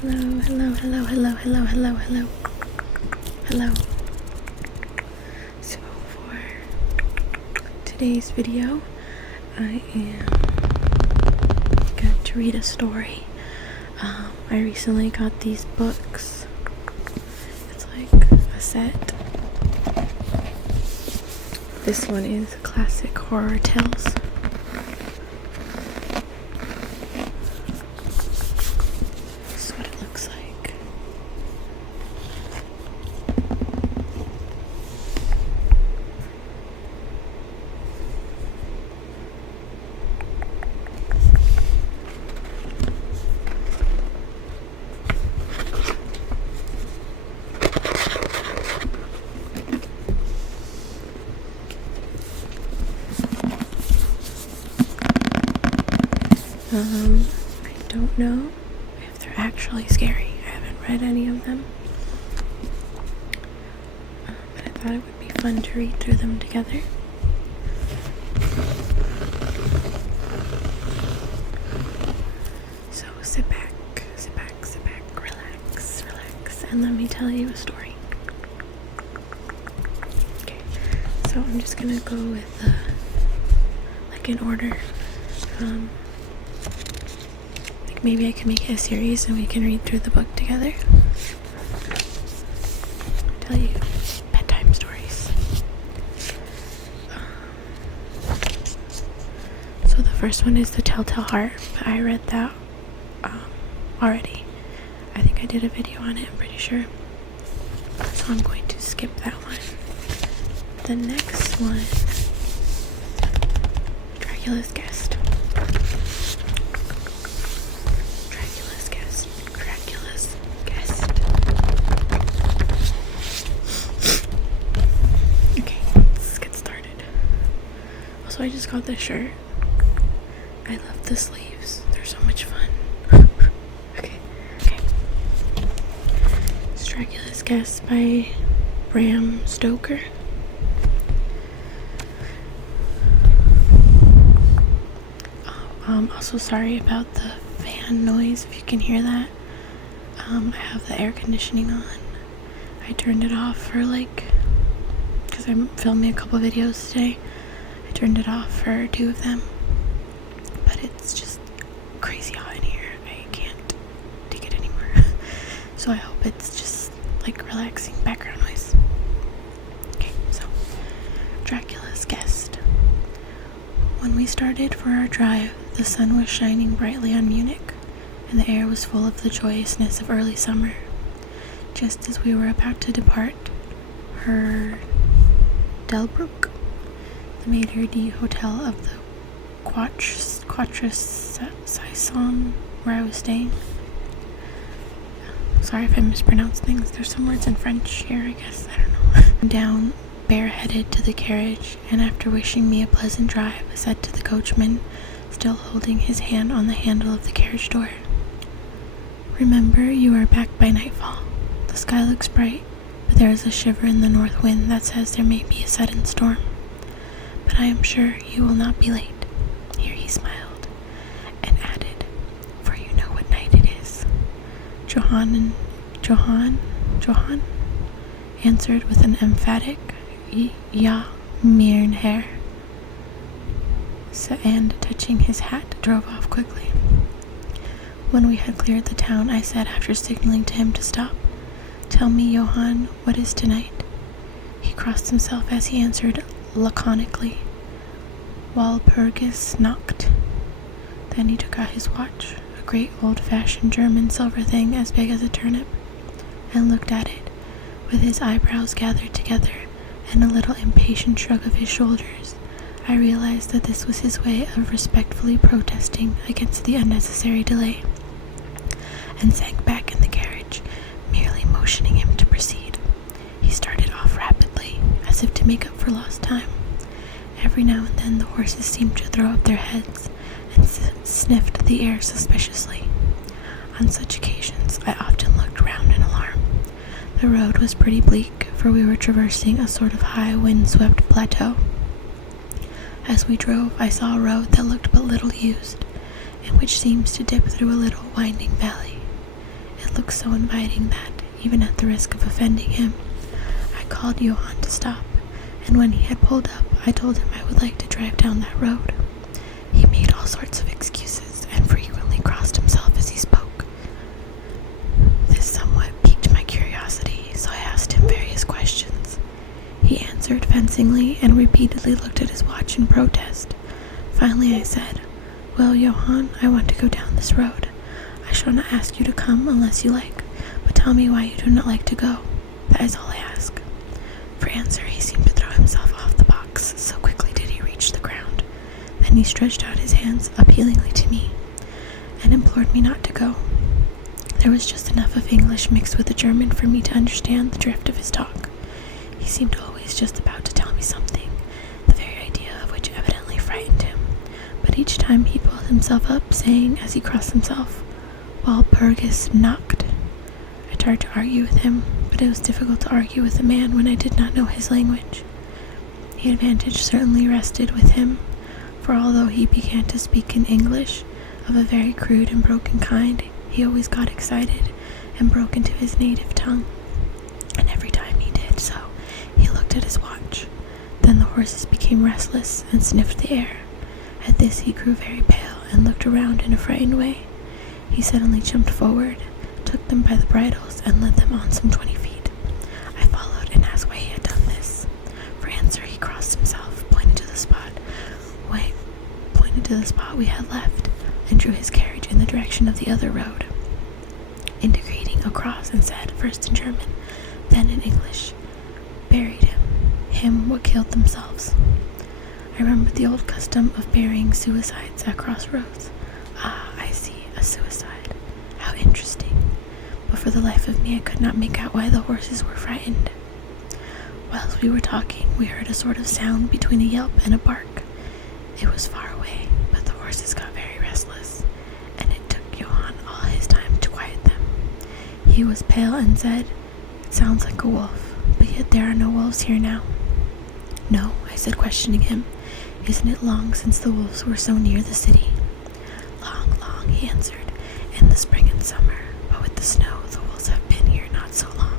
Hello. So for today's video, I am going to read a story. I recently got these books. It's like a set. This one is Classic Horror Tales. This is what it looks like. I don't know if they're actually scary. I haven't read any of them. But I thought it would be fun to read through them together. So sit back, relax, and let me tell you a story. Okay, so I'm just gonna go with in order. Maybe I can make it a series and we can read through the book together. Tell you bedtime stories. So the first one is The Telltale Heart, but I read that already. I think I did a video on it, I'm pretty sure. So I'm going to skip that one. The next one, Dracula's Guest. So I just got this shirt. I love the sleeves. They're so much fun. Okay. It's Dracula's Guest by Bram Stoker. Also sorry about the fan noise, if you can hear that. I have the air conditioning on. I turned it off for because I'm filming a couple videos today. I turned it off for 2 of them, but it's just crazy hot in here. I can't take it anymore. So I hope it's just relaxing background noise. Okay, so Dracula's Guest. When we started for our drive, the sun was shining brightly on Munich, and the air was full of the joyousness of early summer. Just as we were about to depart, Herr Delbruck, the maitre d' hotel of the Quatre Saisons, where I was staying. Sorry if I mispronounce things. There's some words in French here, I guess. I don't know. Down bareheaded to the carriage, and after wishing me a pleasant drive, said to the coachman, still holding his hand on the handle of the carriage door, "Remember, you are back by nightfall. The sky looks bright, but there is a shiver in the north wind that says there may be a sudden storm. But I am sure you will not be late." Here he smiled, and added, "For you know what night it is." Johann answered with an emphatic "Ja, mein Herr," and touching his hat, drove off quickly. When we had cleared the town, I said, after signaling to him to stop, "Tell me, Johann, what is tonight?" He crossed himself as he answered laconically, "Walpurgis Nacht." Then he took out his watch, a great old-fashioned German silver thing as big as a turnip, and looked at it, with his eyebrows gathered together and a little impatient shrug of his shoulders. I realized that this was his way of respectfully protesting against the unnecessary delay, and sank back in the carriage, merely motioning him to proceed. He started off rapidly, as if to make up for lost time. Every now and then the horses seemed to throw up their heads and sniffed the air suspiciously. On such occasions I often looked round in alarm. The road was pretty bleak, for we were traversing a sort of high wind-swept plateau. As we drove, I saw a road that looked but little used, and which seems to dip through a little winding valley. It looked so inviting that, even at the risk of offending him, I called Johann to stop, and when he had pulled up, I told him I would like to drive down that road. He made all sorts of excuses and frequently crossed himself as he spoke. This somewhat piqued my curiosity, so I asked him various questions. He answered fencingly and repeatedly looked at his watch in protest. Finally I said, "Well, Johann, I want to go down this road. I shall not ask you to come unless you like, but tell me why you do not like to go. That is all I ask." For answer, he seemed to throw himself off the box, so quickly did he reach the ground. Then he stretched out his hands appealingly to me and implored me not to go. There was just enough of English mixed with the German for me to understand the drift of his talk. He seemed always just about to tell me something, the very idea of which evidently frightened him. But each time he pulled himself up, saying, as he crossed himself, "Walpurgis Nacht." I tried to argue with him, but it was difficult to argue with a man when I did not know his language. The advantage certainly rested with him, for although he began to speak in English, of a very crude and broken kind, he always got excited and broke into his native tongue. And every time he did so, he looked at his watch. Then the horses became restless and sniffed the air. At this he grew very pale and looked around in a frightened way. He suddenly jumped forward, took them by the bridles, and led them on some 20 feet. I followed and asked why he had done this. For answer, he crossed himself, pointed to the spot we had left, and drew his carriage in the direction of the other road, indicating across, and said, first in German, then in English, "Buried him what killed themselves." I remembered the old custom of burying suicides at crossroads. Ah, I see, a suicide. How interesting. But for the life of me I could not make out why the horses were frightened. Whilst we were talking, we heard a sort of sound between a yelp and a bark. It was far away, but the horses got very restless, and it took Johann all his time to quiet them. He was pale and said, "It sounds like a wolf, but yet there are no wolves here now." "No," I said, questioning him. "Isn't it long since the wolves were so near the city?" "Long, long," he answered, "in the spring and summer, but with the snow the wolves have been here not so long."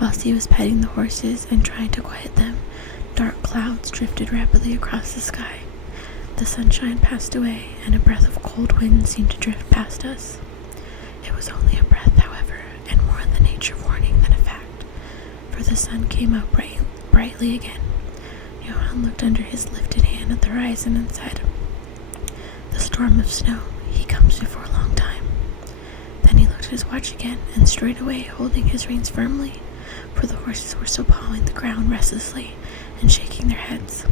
Whilst he was petting the horses and trying to quiet them, dark clouds drifted rapidly across the sky. The sunshine passed away, and a breath of cold wind seemed to drift past us. It was only a breath, however, and more in the nature of warning than a fact, for the sun came out brightly again. Johann looked under his lifted hand at the horizon and said, "The storm of snow, he comes before a long time." Then he looked at his watch again, and straightway, holding his reins firmly, for the horses were still pawing the ground restlessly and shaking their heads,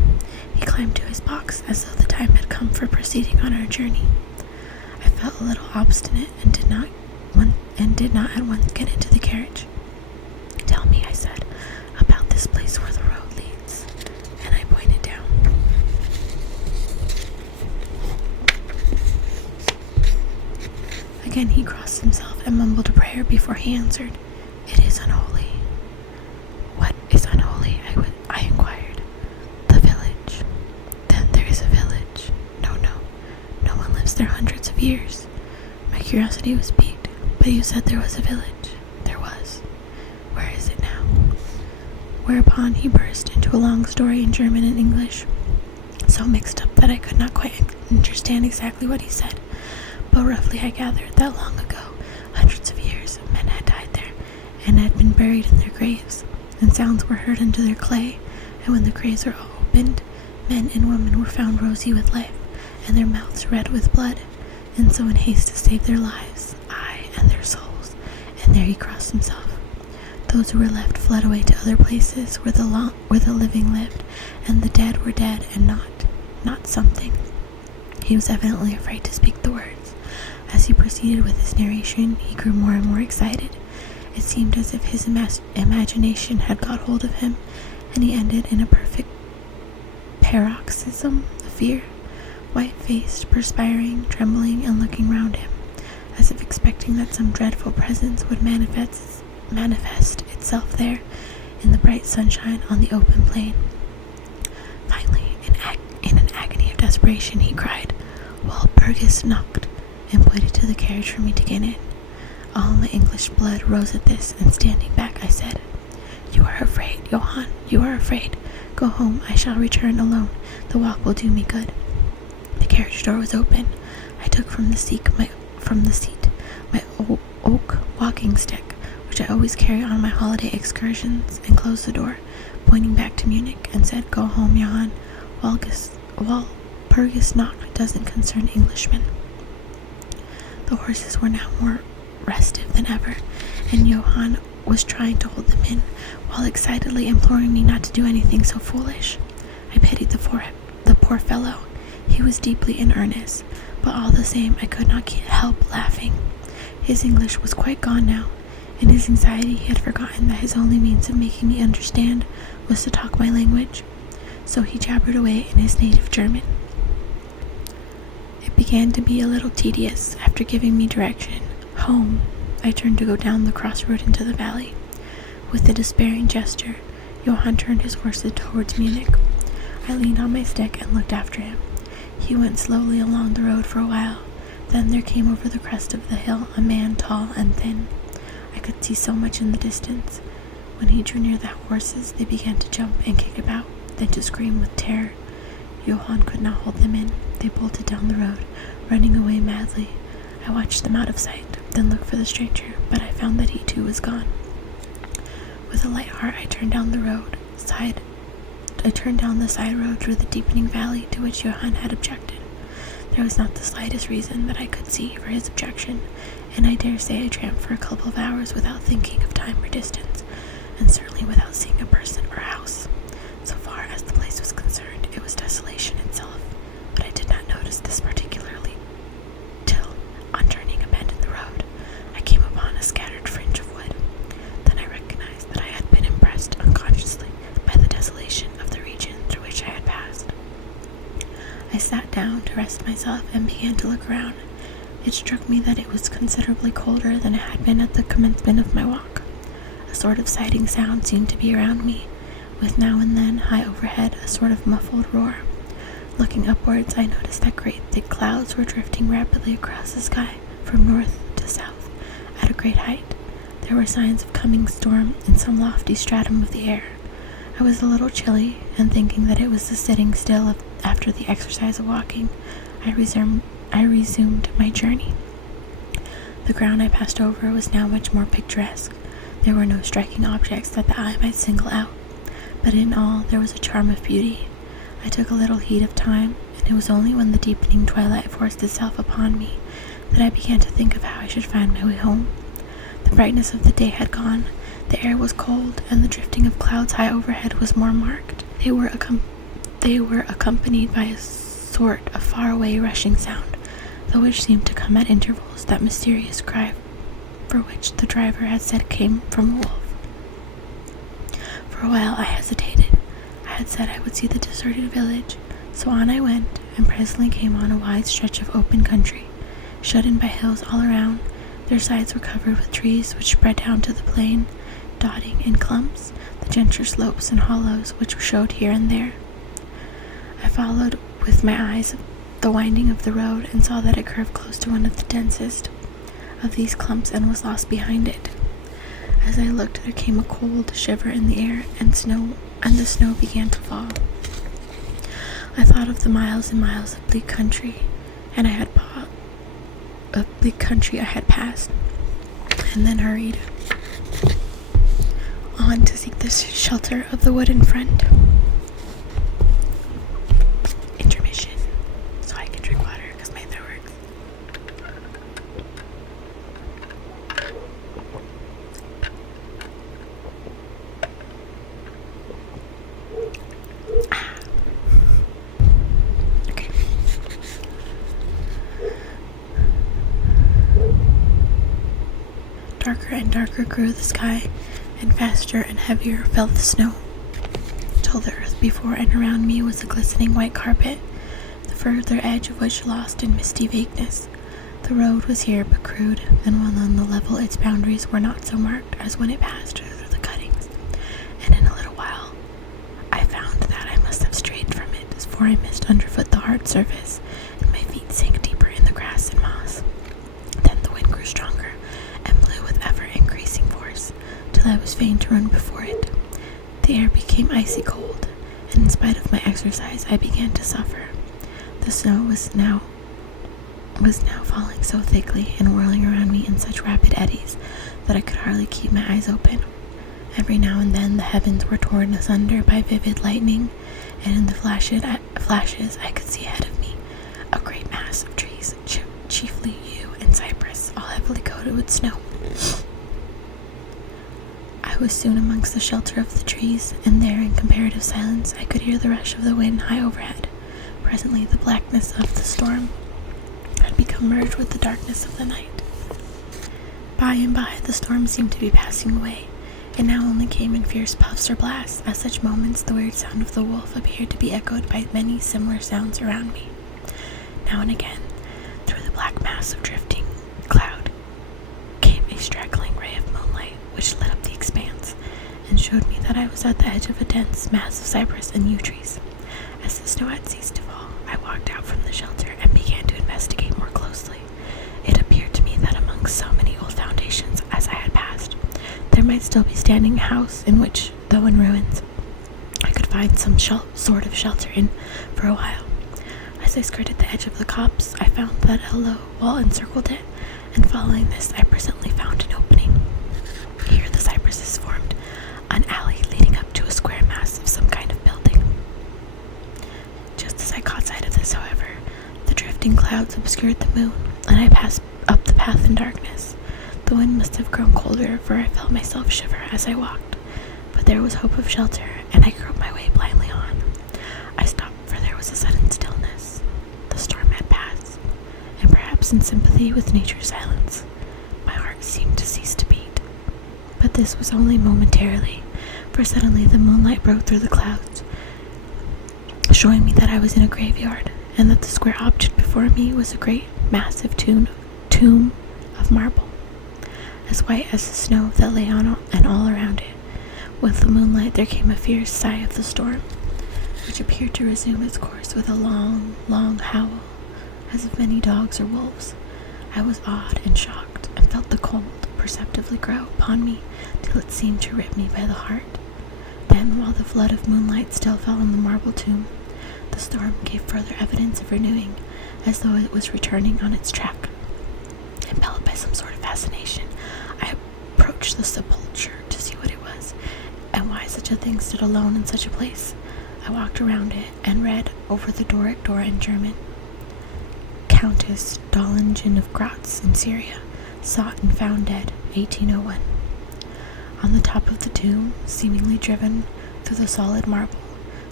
he climbed to his box as though the time had come for proceeding on our journey. I felt a little obstinate and did not at once get into the carriage. "Tell me," I said, "about this place where the road leads," and I pointed down. Again he crossed himself and mumbled a prayer before he answered, "It is unholy." "What is unholy?" I inquired. "The village." "Then there is a village?" No one lives there hundreds of years." My curiosity was piqued. "But you said there was a village." "There was." "Where is it now?" Whereupon he burst into a long story in German and English, so mixed up that I could not quite understand exactly what he said, but roughly I gathered that long ago, hundreds of years, men had died there, and had been buried in their graves, and sounds were heard under their clay, and when the graves were opened, men and women were found rosy with life, and their mouths red with blood, and so in haste to save their lives, aye, and their souls, and there he crossed himself. Those who were left fled away to other places where the living lived, and the dead were dead, and not something. He was evidently afraid to speak the words. As he proceeded with his narration, he grew more and more excited. It seemed as if his imagination had got hold of him, and he ended in a perfect paroxysm of fear, white-faced, perspiring, trembling, and looking round him, as if expecting that some dreadful presence would manifest itself there in the bright sunshine on the open plain. Finally, in an agony of desperation, he cried, "Walpurgis Nacht," and pointed to the carriage for me to get in. All my English blood rose at this, and standing back, I said, "You are afraid, Johann, you are afraid. Go home, I shall return alone. The walk will do me good." The carriage door was open. I took from the seat my oak walking stick, which I always carry on my holiday excursions, and closed the door, pointing back to Munich, and said, "Go home, Johann. Walpurgis Nacht doesn't concern Englishmen." The horses were now more restive than ever, and Johann was trying to hold them in, while excitedly imploring me not to do anything so foolish. I pitied the poor fellow. He was deeply in earnest, but all the same I could not help laughing. His English was quite gone now. In his anxiety he had forgotten that his only means of making me understand was to talk my language, so he jabbered away in his native German. It began to be a little tedious. After giving me direction home, I turned to go down the crossroad into the valley. With a despairing gesture, Johann turned his horses towards Munich. I leaned on my stick and looked after him. He went slowly along the road for a while. Then there came over the crest of the hill a man, tall and thin. I could see so much in the distance. When he drew near the horses, they began to jump and kick about, then to scream with terror. Johann could not hold them in. They bolted down the road, running away madly. I watched them out of sight, then looked for the stranger, but I found that he too was gone. With a light heart, I turned down the side road through the deepening valley to which Johann had objected. There was not the slightest reason that I could see for his objection, and I dare say I tramped for a couple of hours without thinking of time or distance, and certainly without seeing a person or house. So far as the place was concerned, it was desolation itself, but I did not notice this particularly till, on turning a bend in the road, I came upon a scattered fringe of wood. Then I recognized that I had been impressed unconsciously by the desolation of the region through which I had passed. I sat down to rest myself and began to look around. It struck me that it was considerably colder than it had been at the commencement of my walk. A sort of sighing sound seemed to be around me, with now and then, high overhead, a sort of muffled roar. Looking upwards, I noticed that great thick clouds were drifting rapidly across the sky from north to south at a great height. There were signs of coming storm in some lofty stratum of the air. I was a little chilly, and thinking that it was the sitting still after the exercise of walking, I resumed my journey. The ground I passed over was now much more picturesque. There were no striking objects that the eye might single out, but in all there was a charm of beauty. I took a little heed of time, and it was only when the deepening twilight forced itself upon me that I began to think of how I should find my way home. The brightness of the day had gone, the air was cold, and the drifting of clouds high overhead was more marked. They were accompanied by a sort of far-away rushing sound, though which seemed to come at intervals, that mysterious cry for which the driver had said came from a wolf. For a while I hesitated. I had said I would see the deserted village, so on I went, and presently came on a wide stretch of open country, shut in by hills all around. Their sides were covered with trees which spread down to the plain, dotting in clumps the gentler slopes and hollows which showed here and there. I followed with my eyes the winding of the road, and saw that it curved close to one of the densest of these clumps and was lost behind it. As I looked, there came a cold shiver in the air, and the snow began to fall. I thought of the miles and miles of bleak country I had passed, and then hurried on to seek the shelter of the wood in front. Intermission, so I can drink water because my throat works. Okay. Darker and darker grew the sky, and faster and heavier fell the snow, till the earth before and around me was a glistening white carpet, the further edge of which lost in misty vagueness. The road was here but crude, and while on the level its boundaries were not so marked as when it passed through the cuttings, and in a little while I found that I must have strayed from it, for I missed underfoot the hard surface, and my feet sank deeper in the grass and moss. Then the wind grew stronger, and till I was fain to run before it. The air became icy cold, and in spite of my exercise, I began to suffer. The snow was now falling so thickly and whirling around me in such rapid eddies that I could hardly keep my eyes open. Every now and then the heavens were torn asunder by vivid lightning, and in the flashes I could see ahead of me a great mass of trees, chiefly yew and cypress, all heavily coated with snow. I was soon amongst the shelter of the trees, and there, in comparative silence, I could hear the rush of the wind high overhead. Presently the blackness of the storm had become merged with the darkness of the night. By and by the storm seemed to be passing away. It now only came in fierce puffs or blasts. At such moments the weird sound of the wolf appeared to be echoed by many similar sounds around me. Now and again, through the black mass of drifting cloud, came a straggling ray of moonlight which lit up the expanse, and showed me that I was at the edge of a dense mass of cypress and yew trees. As the snow had ceased to fall, I walked out from the shelter and began to investigate more closely. It appeared to me that among so many old foundations as I had passed, there might still be standing a house in which, though in ruins, I could find some sort of shelter in for a while. As I skirted the edge of the copse, I found that a low wall encircled it, and following this I presently found an opening. Here the cypresses formed an alley leading up to a square mass of some kind of building. Just as I caught sight of this, however, the drifting clouds obscured the moon, and I passed up the path in darkness. The wind must have grown colder, for I felt myself shiver as I walked, but there was hope of shelter, and I groped my way blindly on. I stopped, for there was a sudden stillness. The storm had passed, and perhaps in sympathy with nature's silence, my heart seemed to cease to beat. But this was only momentarily, for suddenly the moonlight broke through the clouds, showing me that I was in a graveyard, and that the square object before me was a great, massive tomb of marble, as white as the snow that lay on and all around it. With the moonlight there came a fierce sigh of the storm, which appeared to resume its course with a long, long howl, as of many dogs or wolves. I was awed and shocked, and felt the cold perceptibly grow upon me till it seemed to rip me by the heart. Then, while the flood of moonlight still fell on the marble tomb, the storm gave further evidence of renewing, as though it was returning on its track. Impelled by some sort of fascination, I approached the sepulchre to see what it was, and why such a thing stood alone in such a place. I walked around it, and read over the Doric door in German, Countess Dollingen of Gratz in Syria, sought and found dead, 1801. On the top of the tomb, seemingly driven through the solid marble,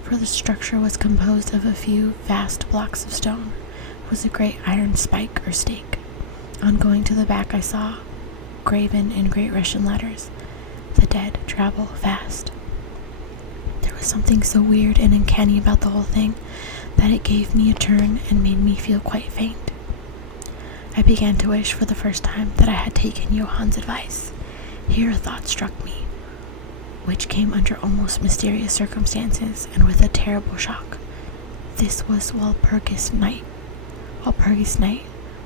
for the structure was composed of a few vast blocks of stone, was a great iron spike or stake. On going to the back I saw, graven in great Russian letters, "The dead travel fast." There was something so weird and uncanny about the whole thing that it gave me a turn and made me feel quite faint. I began to wish for the first time that I had taken Johann's advice. Here a thought struck me, which came under almost mysterious circumstances and with a terrible shock. This was Walpurgis night,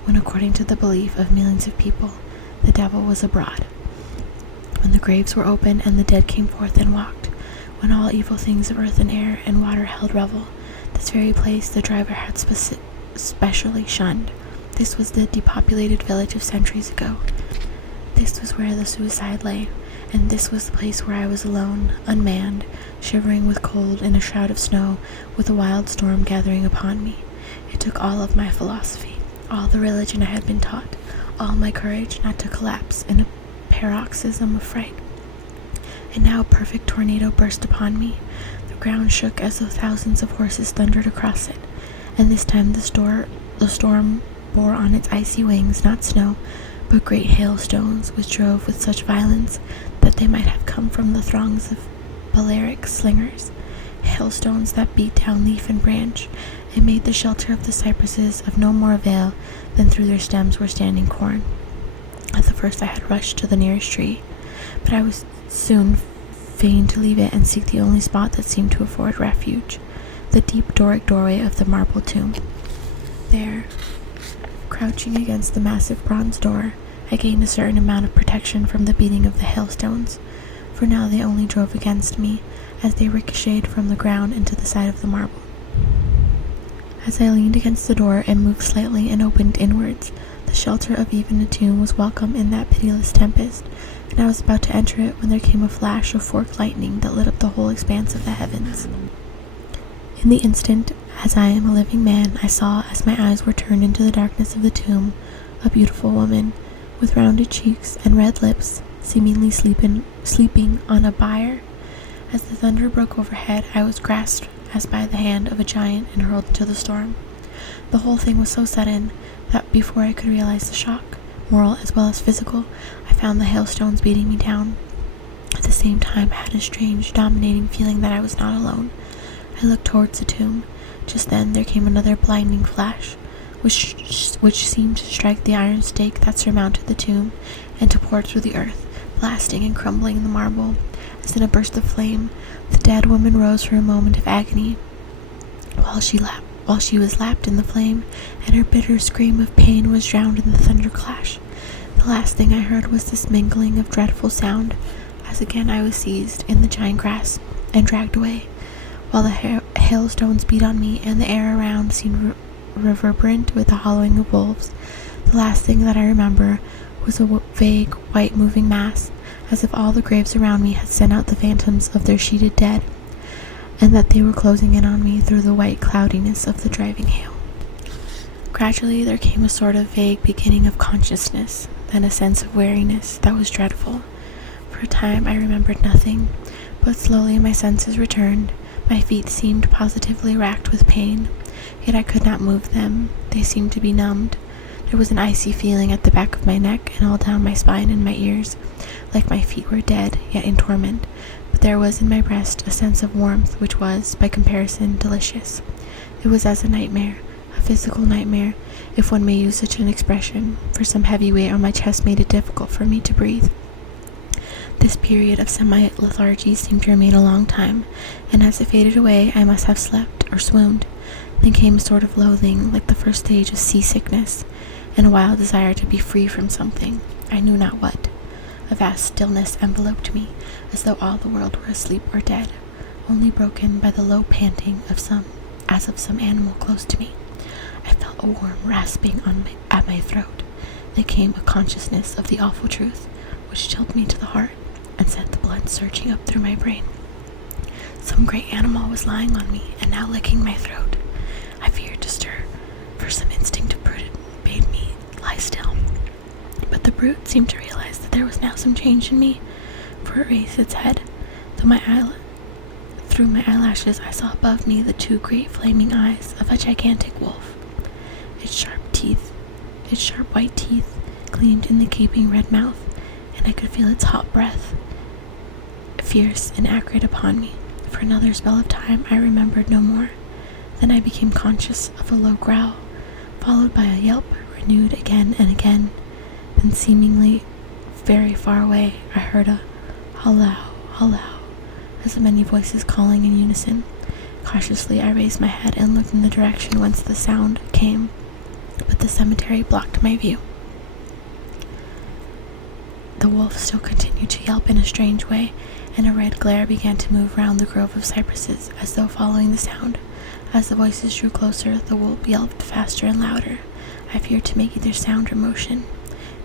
when, according to the belief of millions of people, the devil was abroad, when the graves were open and the dead came forth and walked, when all evil things of earth and air and water held revel. This very place the driver had specially shunned. This was the depopulated village of centuries ago. This was where the suicide lay, and this was the place where I was alone, unmanned, shivering with cold in a shroud of snow, with a wild storm gathering upon me. It took all of my philosophy, all the religion I had been taught, all my courage not to collapse in a paroxysm of fright. And now a perfect tornado burst upon me. The ground shook as though thousands of horses thundered across it, and this time the storm bore on its icy wings not snow, but great hailstones, which drove with such violence that they might have come from the throngs of Balearic slingers, hailstones that beat down leaf and branch, and made the shelter of the cypresses of no more avail than through their stems were standing corn. At the first I had rushed to the nearest tree, but I was soon fain to leave it and seek the only spot that seemed to afford refuge, the deep Doric doorway of the marble tomb. There, crouching against the massive bronze door, I gained a certain amount of protection from the beating of the hailstones, for now they only drove against me as they ricocheted from the ground into the side of the marble. As I leaned against the door, it moved slightly and opened inwards. The shelter of even a tomb was welcome in that pitiless tempest, and I was about to enter it when there came a flash of forked lightning that lit up the whole expanse of the heavens. In the instant, as I am a living man, I saw, as my eyes were turned into the darkness of the tomb, a beautiful woman, with rounded cheeks and red lips, seemingly sleeping on a bier. As the thunder broke overhead, I was grasped as by the hand of a giant and hurled into the storm. The whole thing was so sudden that before I could realize the shock, moral as well as physical, I found the hailstones beating me down. At the same time, I had a strange, dominating feeling that I was not alone. I looked towards the tomb. Just then there came another blinding flash, which seemed to strike the iron stake that surmounted the tomb, and to pour through the earth, blasting and crumbling the marble. As in a burst of flame, the dead woman rose for a moment of agony, while she was lapped in the flame, and her bitter scream of pain was drowned in the thunderclash. The last thing I heard was this mingling of dreadful sound, as again I was seized in the giant grasp and dragged away, while the hailstones beat on me and the air around seemed reverberant with the hollowing of wolves. The last thing that I remember was a vague, white moving mass, as if all the graves around me had sent out the phantoms of their sheeted dead, and that they were closing in on me through the white cloudiness of the driving hail. Gradually there came a sort of vague beginning of consciousness, then a sense of weariness that was dreadful. For a time I remembered nothing, but slowly my senses returned. My feet seemed positively racked with pain, yet I could not move them. They seemed to be numbed. There was an icy feeling at the back of my neck and all down my spine and my ears, like my feet were dead, yet in torment. But there was in my breast a sense of warmth which was, by comparison, delicious. It was as a nightmare, a physical nightmare, if one may use such an expression, for some heavy weight on my chest made it difficult for me to breathe. This period of semi-lethargy seemed to remain a long time, and as it faded away, I must have slept or swooned. Then came a sort of loathing, like the first stage of seasickness, and a wild desire to be free from something, I knew not what. A vast stillness enveloped me, as though all the world were asleep or dead, only broken by the low panting of some animal close to me. I felt a warm rasping at my throat. Then came a consciousness of the awful truth, which chilled me to the heart and sent the blood surging up through my brain. Some great animal was lying on me and now licking my throat. I feared to stir, for some instinct of brute bade me lie still. But the brute seemed to realize that there was now some change in me, for it raised its head. Through my eyelashes I saw above me the two great flaming eyes of a gigantic wolf. Its sharp white teeth gleamed in the gaping red mouth, and I could feel its hot breath, fierce and acrid, upon me. For another spell of time I remembered no more. Then I became conscious of a low growl, followed by a yelp renewed again and again. Then, seemingly very far away, I heard a hallow, hallow, as of many voices calling in unison. Cautiously I raised my head and looked in the direction whence the sound came, but the cemetery blocked my view. The wolf still continued to yelp in a strange way, and a red glare began to move round the grove of cypresses, as though following the sound. As the voices drew closer, the wolf yelped faster and louder. I feared to make either sound or motion.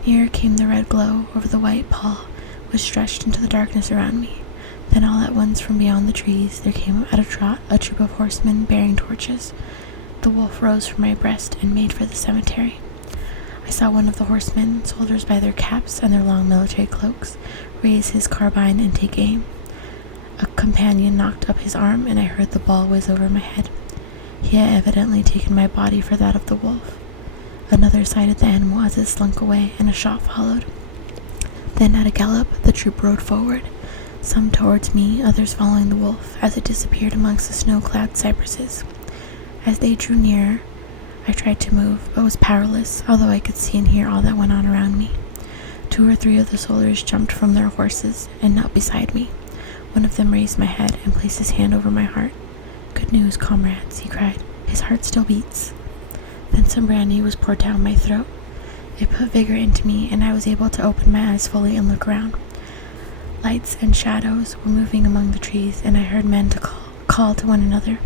Nearer came the red glow over the white pall, which stretched into the darkness around me. Then all at once from beyond the trees there came at a trot a troop of horsemen bearing torches. The wolf rose from my breast and made for the cemetery. I saw one of the horsemen, soldiers by their caps and their long military cloaks, raise his carbine and take aim. A companion knocked up his arm, and I heard the ball whiz over my head. He had evidently taken my body for that of the wolf. Another sighted the animal as it slunk away, and a shot followed. Then at a gallop the troop rode forward, some towards me, others following the wolf, as it disappeared amongst the snow-clad cypresses. As they drew nearer, I tried to move, but was powerless, although I could see and hear all that went on around me. 2 or 3 of the soldiers jumped from their horses and knelt beside me. One of them raised my head and placed his hand over my heart. "Good news, comrades," he cried. "His heart still beats." Then some brandy was poured down my throat. It put vigor into me, and I was able to open my eyes fully and look around. Lights and shadows were moving among the trees, and I heard men call to one another.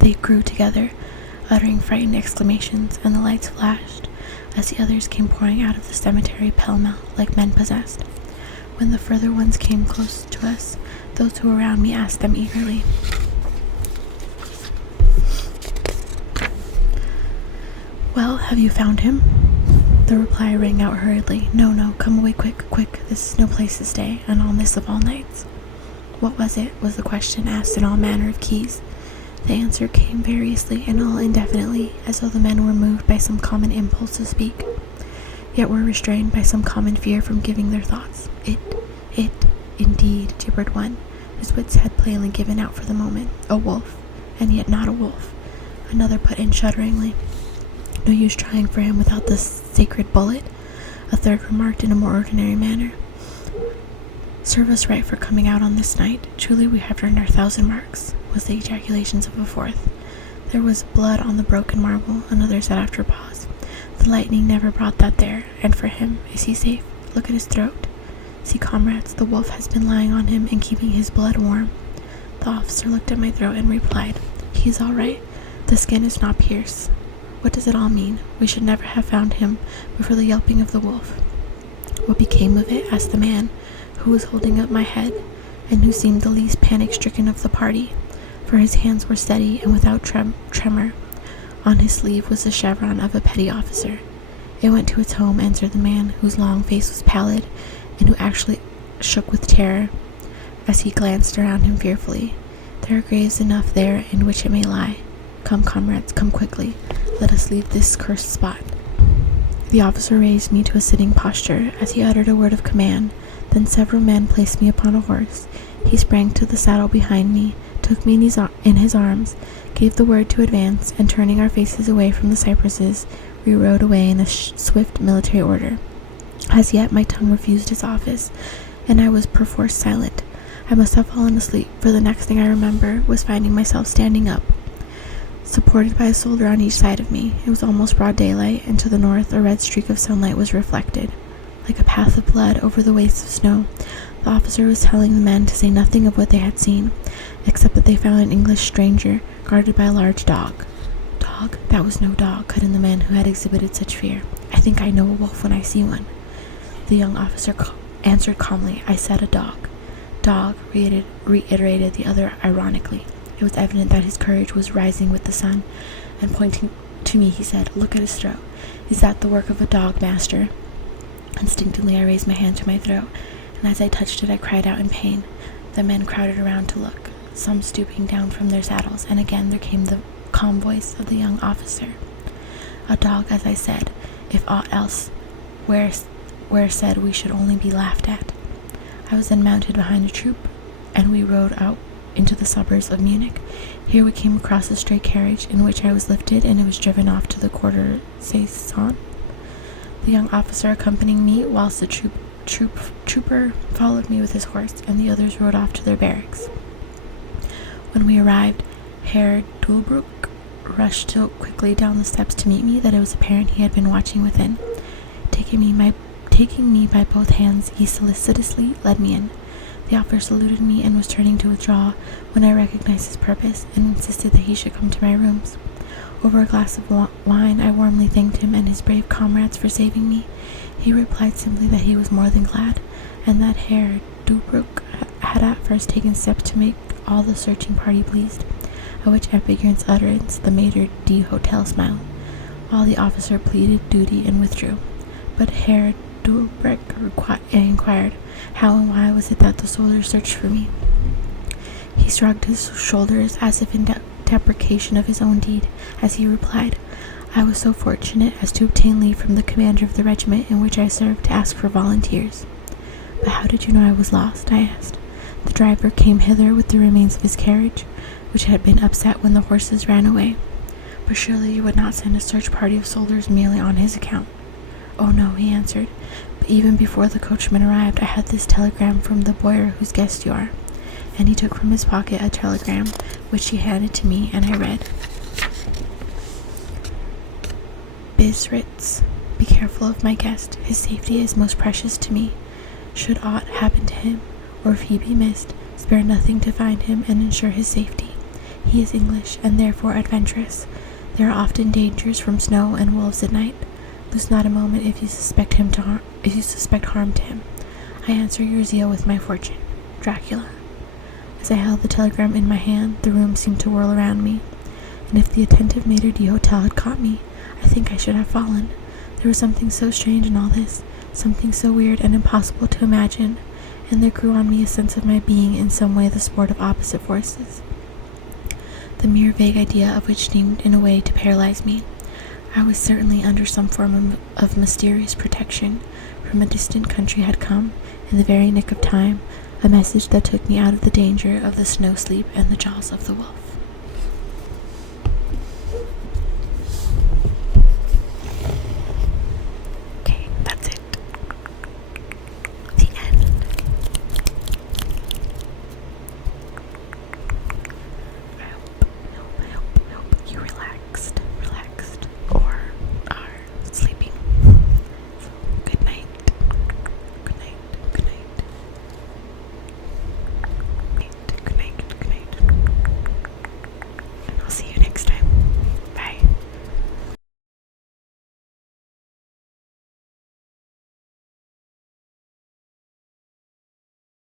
They grew together, uttering frightened exclamations, and the lights flashed as the others came pouring out of the cemetery pell-mell like men possessed. When the further ones came close to us, those who were around me asked them eagerly, "Well, have you found him?" The reply rang out hurriedly, No, come away quick, this is no place to stay, and on this of all nights." "What was it?" was the question, asked in all manner of keys. The answer came variously and all indefinitely, as though the men were moved by some common impulse to speak, yet were restrained by some common fear from giving their thoughts. It, indeed, gibbered one, whose wits had plainly given out for the moment. "A wolf, and yet not a wolf," another put in shudderingly. "No use trying for him without the sacred bullet," a third remarked in a more ordinary manner. "Serve us right for coming out on this night. Truly we have earned our 1,000 marks," was the ejaculations of a fourth. "There was blood on the broken marble," another said after a pause. "The lightning never brought that there. And for him, is he safe? Look at his throat. See, comrades, the wolf has been lying on him and keeping his blood warm." The officer looked at my throat and replied, "He is all right. The skin is not pierced." "What does it all mean? We should never have found him but for the yelping of the wolf." "What became of it?" asked the man who was holding up my head, and who seemed the least panic-stricken of the party, for his hands were steady and without tremor. On his sleeve was the chevron of a petty officer. "It went to its home," answered the man, whose long face was pallid, and who actually shook with terror as he glanced around him fearfully. "There are graves enough there in which it may lie. Come, comrades, come quickly. Let us leave this cursed spot." The officer raised me to a sitting posture as he uttered a word of command. Then several men placed me upon a horse. He sprang to the saddle behind me, took me in his arms, gave the word to advance, and turning our faces away from the cypresses, we rode away in a swift military order. As yet my tongue refused its office, and I was perforce silent. I must have fallen asleep, for the next thing I remember was finding myself standing up, supported by a soldier on each side of me. It was almost broad daylight, and to the north a red streak of sunlight was reflected, like a path of blood over the wastes of snow. The officer was telling the men to say nothing of what they had seen, except that they found an English stranger guarded by a large dog. "Dog? That was no dog," cut in the man who had exhibited such fear. "I think I know a wolf when I see one." The young officer answered calmly, "I said a dog." "Dog," reiterated the other ironically. It was evident that his courage was rising with the sun, and pointing to me he said, "Look at his throat. Is that the work of a dog, master?" Instinctively I raised my hand to my throat, and as I touched it I cried out in pain. The men crowded around to look, some stooping down from their saddles, and again there came the calm voice of the young officer. "A dog, as I said. If aught else were said, we should only be laughed at." I was then mounted behind a troop, and we rode out into the suburbs of Munich. Here we came across a stray carriage, in which I was lifted, and it was driven off to the quarter saison, the young officer accompanying me, whilst the trooper followed me with his horse, and the others rode off to their barracks. When we arrived, Herr Dulbruck rushed so quickly down the steps to meet me that it was apparent he had been watching within. Taking me by both hands, he solicitously led me in. The officer saluted me and was turning to withdraw when I recognized his purpose and insisted that he should come to my rooms. Over a glass of wine, I warmly thanked him and his brave comrades for saving me. He replied simply that he was more than glad, and that Herr Dulbruck had at first taken steps to make all the searching party pleased, at which ambiguous utterance the maitre d'hotel smiled, while the officer pleaded duty and withdrew. But Herr Dulbruck inquired, how and why was it that the soldiers searched for me? He shrugged his shoulders as if in deprecation of his own deed, as he replied, "I was so fortunate as to obtain leave from the commander of the regiment in which I served to ask for volunteers." "But how did you know I was lost?" I asked. "The driver came hither with the remains of his carriage, which had been upset when the horses ran away." "But surely you would not send a search party of soldiers merely on his account?" "Oh no," he answered, "but even before the coachman arrived I had this telegram from the boyar whose guest you are." And he took from his pocket a telegram, which he handed to me, and I read, "Bisritz, be careful of my guest. His safety is most precious to me. Should aught happen to him, or if he be missed, spare nothing to find him and ensure his safety. He is English, and therefore adventurous. There are often dangers from snow and wolves at night. Lose not a moment if you suspect harm to him. I answer your zeal with my fortune. Dracula. As I held the telegram in my hand, the room seemed to whirl around me, and if the attentive maitre d'hotel had caught me, I think I should have fallen. There was something so strange in all this, something so weird and impossible to imagine, and there grew on me a sense of my being in some way the sport of opposite forces, the mere vague idea of which seemed in a way to paralyze me. I was certainly under some form of mysterious protection. From a distant country had come, in the very nick of time, a message that took me out of the danger of the snow sleep and the jaws of the wolf.